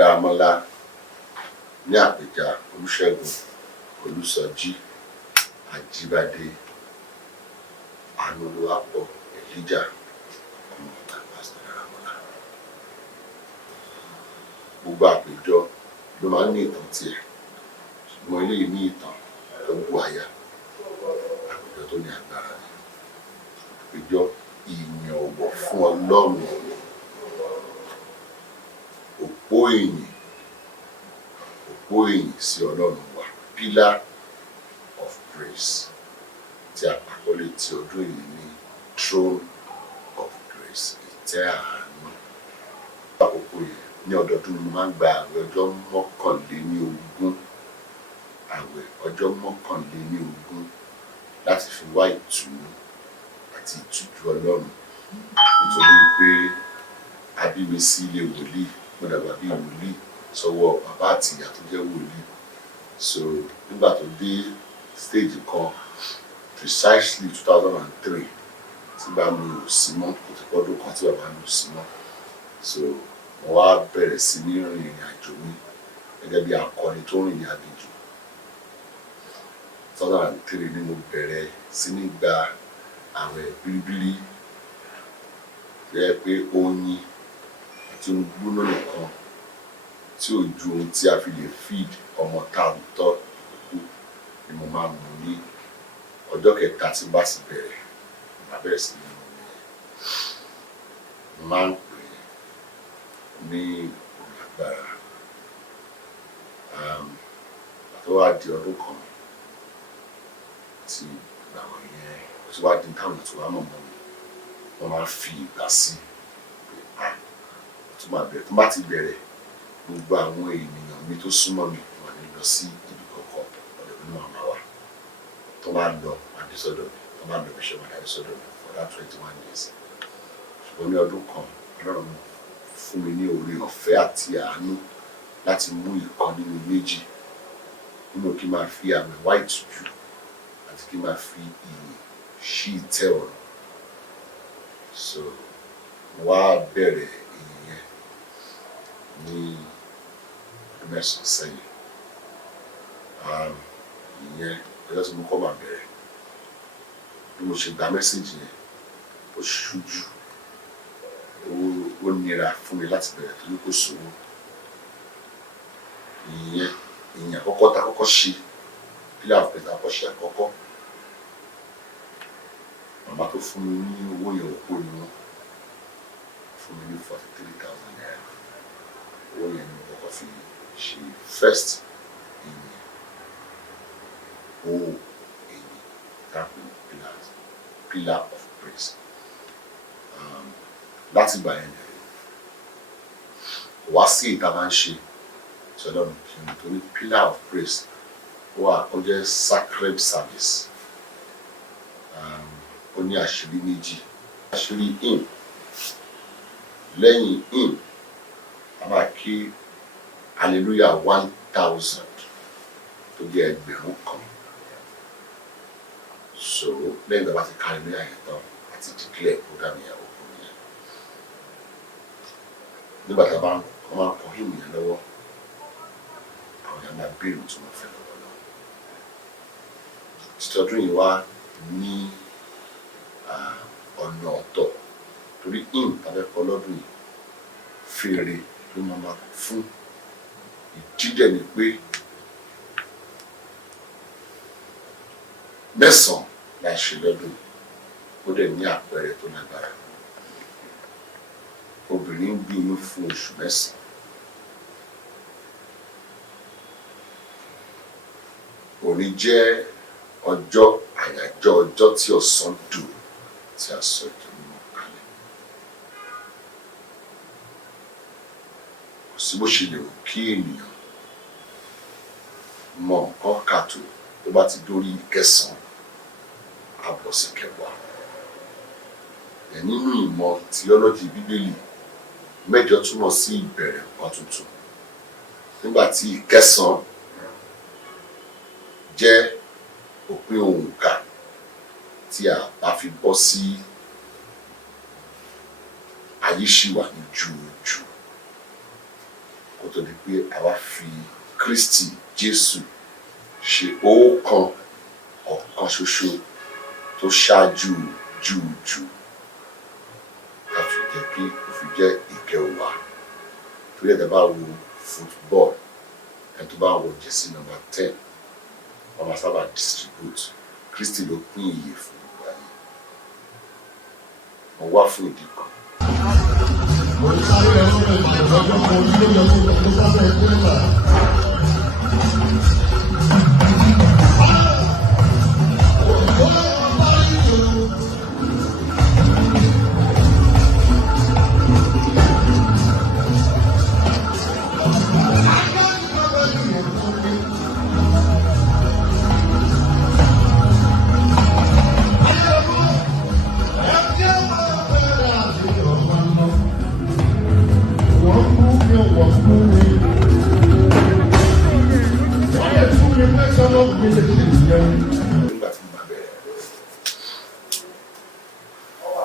Dámọ́lá ní àpèjà Olúṣẹ́gun Olúsọjí Ajíbádé Ànúolúwapọ̀ Èlíjà ọmọ ọ̀gá pásítọ̀ Dáramọ́lá. Gbogbo àpèjọ ló máa ń ní ìtàn tiẹ̀, ṣùgbọ́n eléyìí ní ìtàn tó bú àyà, àpèjọ tó ní agbára ni. Àpèjọ ìyìn ọ̀wọ̀ fún Ọlọ́run, òpó ìyìn sí Ọlọ́run wa, Pillar of Praise, tí àpàkọ́lé ti ọdún yìí ní Throne of Grace, ìtẹ́ àánú. Àkókò yìí ní ọdọọdún mo máa ń gba àwẹ̀ ọjọ́ mọ́kànléníogún, láti fi wá ìtùnú àti ìtújú Ọlọ́run, nítorí pé a bí mi sí ilé wòlíì, mo dàgbà bí wòlíì sọ́wọ́ bàbá àti ìyá tó jẹ́ wòlíì. So nígbà tó dé stage kan, precisely 2003, tí bá mi ò sí mọ́, kò tí pọ́dún kan tí bàbá mi ò sí mọ́. So mo wá bẹ̀rẹ̀ sí ní rìnrìn àjò mi gẹ́gẹ́ bí akọni tó rìn ní aginjù. 2003 ni mo bẹ̀rẹ̀ sí ní gba àwẹ̀ bíríbírí, jẹ́ pé oyin àti ohun gbóná nìkan tí ò ju ohun tí a fi lè feed ọmọ táàtọ́ kú ni mo máa mú ní ọjọ́ kẹta tí bá sì bẹ̀rẹ̀, màá bẹ̀rẹ̀ sí ní mú mi. Mo máa ń pè ní omi agbára. Tó wá di ọdún kan tí àwọn yẹn ó ti wá di táwọn ètò wa mọ̀ mọ́ mi, wọ́n máa fi ìgbà sí pé tó máa bẹ̀rẹ̀, tó bá ti bẹ̀rẹ̀, gbogbo àwọn ènìyàn mi tó súnmọ́ mi wọ́n ní lọ sí ibi kọ̀ọ̀kan, ọ̀dọ̀ mi náà máa wà. Tó bá lọ máa dé sọ́dọ̀ mi, tó bá lọ bí iṣẹ́ máa dé sọ́dọ̀ mi for that 21 days. Ṣùgbọ́n ní ọdún kan, Ọlọ́run fún mi ní oore ọ̀fẹ́ àti àánú láti mú ìkan nínú méjì, nínú kí n máa fi àmì wá ìtújú àti kí n máa fi ìyìn ṣí ìtẹ́ ọ̀run. So mo wá bẹ̀rẹ̀ ìyìn yẹn ní ọdún mẹ́sàn-án sẹ́yìn. Ìyẹn ọjọ́ tí mo kọ́ máa bẹ̀rẹ̀, bí mo ṣe gba mẹ́sẹ̀jì yẹn, ó ṣújú, ó nira fún mi láti bẹ̀rẹ̀ torí kò sówó. Ìyìn àkọ́kọ́ tá kọ́kọ́ ṣe, Pillar of Praise àkọ́ṣe àkọ́kọ́, màmá tó fún mi ní owó yẹn òpó ni wọ́n fún mi ní 43,000 naira. Owó yẹn ni mo kọ́kọ́ fi ṣe first ìyìn, Pillar of Praise. Láti gbà yẹn wá sí ìta máa ń ṣe sọ́dọ̀ kí n torí Pillar of Praise ó jẹ́ sacred service. Ó ní àṣírí méjì. Àṣírí hymn, lẹ́yìn hymn a máa kí hallelujah 1000 tó jẹ́ ẹgbẹ̀rún kan. So lẹ́yìn tó bá ti ká hallelujah yẹn tán àti declare program yẹn òkú nìyẹn. Nígbà tí wọ́n máa kọ hymn yẹn lọ́wọ́, àwọn yẹn máa béèrè tí wọ́n fẹ́ lọ́wọ́ náà. Títọ́dún yìí wá ní ọ̀nà ọ̀tọ̀ torí hymn tàbí ẹ̀kọ́ lọ́dún yìí fèrè ló máa fún. Ìdí dẹ̀ ni pé 9 la ṣe lọ́dún, ó dẹ̀ ní àpẹẹrẹ tó lágbára. Obìnrin ń gbé oyún fún oṣù 9. Òní jẹ́ ọjọ́ àyájọ́ ọjọ́ tí ọ̀sán dùn tí a sọ ìdùnnú kalẹ̀. Kò sí bó ṣe lè wò kí ènìyàn mọ nǹkan kàtó tó bá ti dórí 9 á bọ́ sí 10. Nínú ìmọ̀ theology Bíbélì, 8 túmọ̀ sí ìbẹ̀rẹ̀ nǹkan tuntun, nígbà tí 9 jẹ́ òpin òǹkà tí a bá fi bọ́ sí ayé ṣì wà ní jùújù. kó tó di pé àwa fi Kristi Jésù ṣe ọ̀kan ṣoṣo tó ṣáájú jù láti jẹ́ kí ó fi jẹ́ ìkẹwà tó yẹ bá wo football ẹni tó bá wọ jẹ́sí nọ́mbà 10 wọ́n máa sábà distribute Kristi ló pín iye fún gbogbo ayé wọ́n wá fún ìdí kan.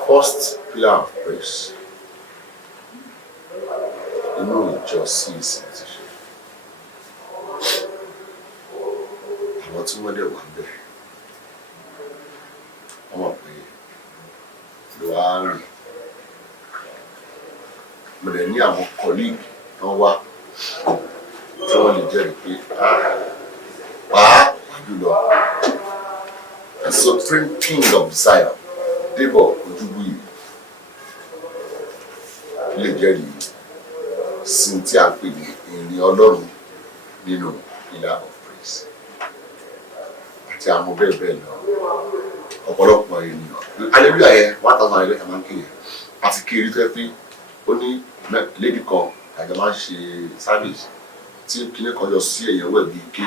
First pillar of praise inú ìjọ sCitytv àwọn tí wọ́n dẹ̀ wà ń bẹ̀ wọ́n mọ̀ pé ló wá rìn mo dẹ̀ ní àwọn colleague náà wá tí wọ́n lè jẹ́rìí pé pàápàá jùlọ the supreme king of Zion Débọ̀ Ojúbúyì lè jẹ́rìí sí tí a pè ní ìrìn Ọlọ́run nínú pillar of praise àti àwọn bẹ́ẹ̀ bẹ́ẹ̀ lọ ọ̀pọ̀lọpọ̀ ènìyàn hallelujah yẹn 1000 hallelujah máa ń kéye àti kiri tó yẹ pé ó ní lady kan àjọ máa ń ṣe service tí kíní kan yọ sí èèyàn wẹ̀ bíi ké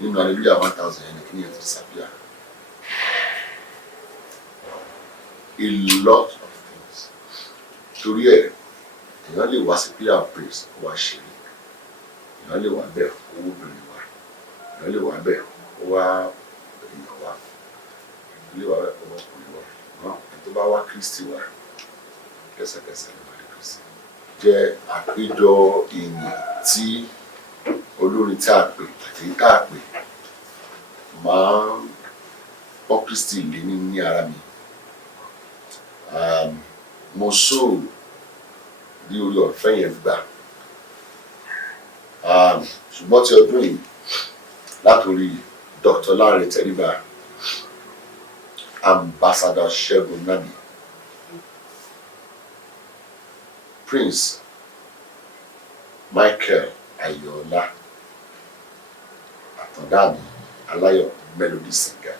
nínú hallelujah 1000 yẹn ní kíní yẹn ti disappear. A lot of things. Torí ẹ̀ èèyàn lè wá sí pillar of praise kó wá ṣe é èèyàn lè wá bẹ́ẹ̀ owó obìnrin wa èèyàn lè wá bẹ́ẹ̀ kó wá èèyàn wa èèyàn lè wá bẹ́ẹ̀ kó wá ọkùnrin wa náà ẹni tó bá wá Kristi wa kẹsẹ̀kẹsẹ̀ ló bá dé Kristi. Jẹ́ àpéjọ ìyìn tí olórin tí a pè àti tá a pè máa ń pọ́ Kristi lé ní ara mi. Mo sọ bí orí ọ̀fẹ́ yẹn gbà ṣùgbọ́n tí ọdún yìí látòrí Dr. Lanre Tẹríba Ambassador Segun Nabi Prince Michael Ayọ̀ọ́lá Àtàndàmí Aláyọ̀ Melody Singer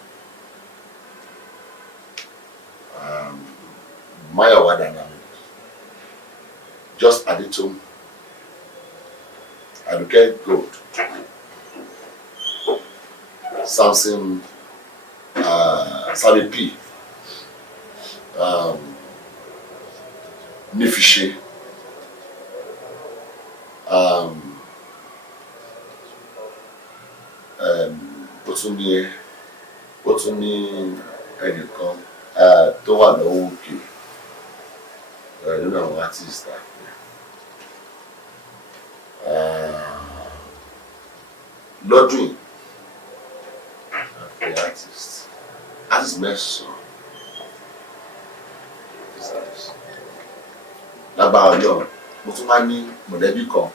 Mayowa Dynamic Just Aditum Aduke Gold Samson Sami P Nifishe ó tún ní ẹnìkan tó wà lọ́wọ́ òkè nínú àwọn artist lọ́dún yìí artist mẹ́sàn-án lágbára Ọlọ́run mo tún máa ní mọ̀lẹ́bí kan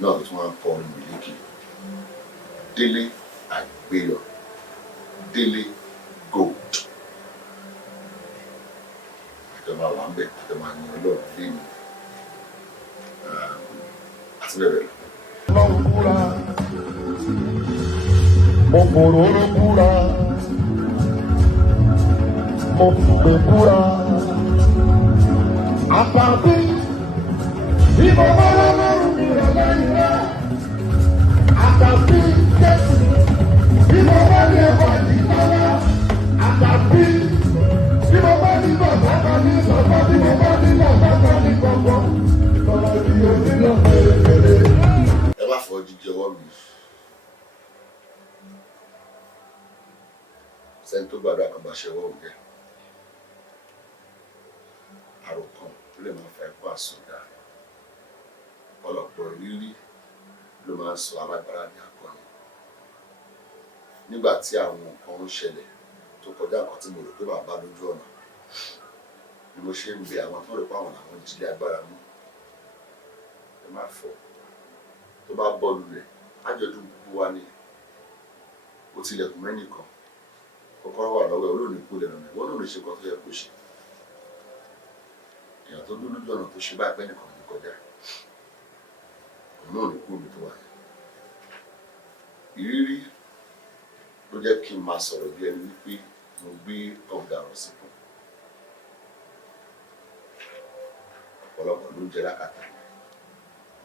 náà tó tún máa ń kọ orin Mílíkì Délé Àgbéyọ̀ Délé Gold àjọba wà ń bẹ̀ àjọba ní Ọlọ́run lẹ́yìn àti bẹ́ẹ̀ bẹ́ẹ̀ lọ. Mo fòróró búra, mo fìgbè búra, àpàbí bí mo bá lọ́wọ́ mi rẹ̀ lẹ́yìn rẹ̀, àpàbí Jésù bí mo bá ní ẹ̀kọ́ àdìsára, àpàbí bí mo bá ní bàbá ní bàbá bí mo bá ní bàbá ní gbọ̀ngbọ̀, lọ́wọ́ bí o ní lọ fèrèfèrè. Ẹ má fọ jíjẹ ọwọ́ mi. Sẹ́ni tó gbàdúrà kan bá ṣe ọwọ́ òun jẹ́. Àròkàn ló lè máa fa ẹ̀kọ́ àsọdá. ọ̀pọ̀lọpọ̀ ìrírí ló máa ń sọ alágbára ní akọni. Nígbà tí àwọn nǹkan ń ṣẹlẹ̀ tó kọjá nǹkan tí mo rò pé màá bá lójú ọ̀nà ni mo ṣe ń bẹ àwọn tó rò pé àwọn làwọn jílé agbára mú. Ẹ má fọ̀, tó bá bọ́ lulẹ̀ ájọ̀dún gbogbo wa ni. Ó tilẹ̀kùn mẹ́nìkan kọ́kọ́rọ́ wà lọ́wọ́ ẹ̀ olóòní kú lẹ́nu rẹ̀ wọ́n ló lè ṣe nǹkan tó yẹ kó ṣe. Èèyàn tó dúró lójú ọ̀nà tó ṣe báyìí pẹ́ nìkan ní kọjá òun náà ní kú mi tó wà yẹn. Ìrírí ló jẹ́ kí n máa sọ̀rọ̀ bí ẹni wípé mo gbé ọ̀daràn sípò. Ọ̀pọ̀lọpọ̀ ló ń jẹ lákàtà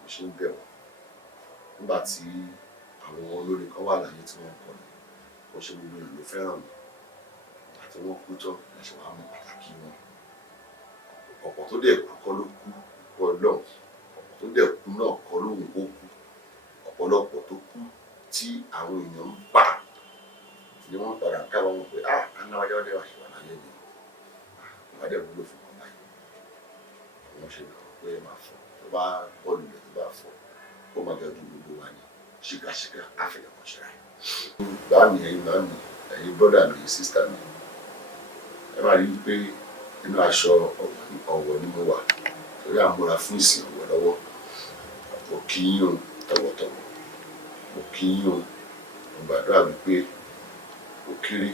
mo ṣe ń bẹ̀ wọ́n. Nígbà tí àwọn olórin kan wà láyé tí wọ́n kọ́ ni kò ṣe gbogbo èèyàn ló fẹ́ràn mi àti wọ́n kú tán ẹ̀ṣẹ̀ wàá mọ pàtàkì wọn. Ọ̀pọ̀ tó dẹ̀ kú kọ́ ló kú pọ̀ lọ́hùn, ọ̀pọ̀ tó dẹ̀ kú náà kọ́ lóhùn ó kú. Ọ̀pọ̀lọpọ̀ tó kú tí àwọn èèyàn ń bà ni wọ́n padà ń kábàámọ̀ pé kánáwájá ọdẹ wà ṣe wà láyé ni wọ́n dẹ̀ wúlò fún wọn báyìí. Wọ́n ṣe lọ pé ẹ máa fọ̀ tó bá bọ́ọ̀lù rẹ̀ tó bá fọ̀ ó máa jẹ́ ọdún gbogbo wa ni ṣìkàṣìkà àfihàn ṣẹlẹ̀. Bá mi ẹ̀yin máa mi ẹ̀yin bọ́dà mi sísítà mi ẹ máa rí i pé inú aṣọ ọ̀wọ̀ ni mo wà torí àmúra fún ìsìn ọ̀wọ̀ lọ́wọ́. Mo kí yín o tọ̀wọ̀tọ̀wọ̀, mo kí yín o, mo gbàdúrà wípé ó kéré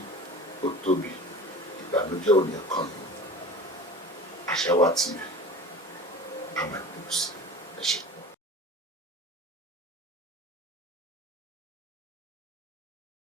ó tóbi ìbànújẹ́ ò ní kàn yín. Àṣàwá TV a máa gbé sí i.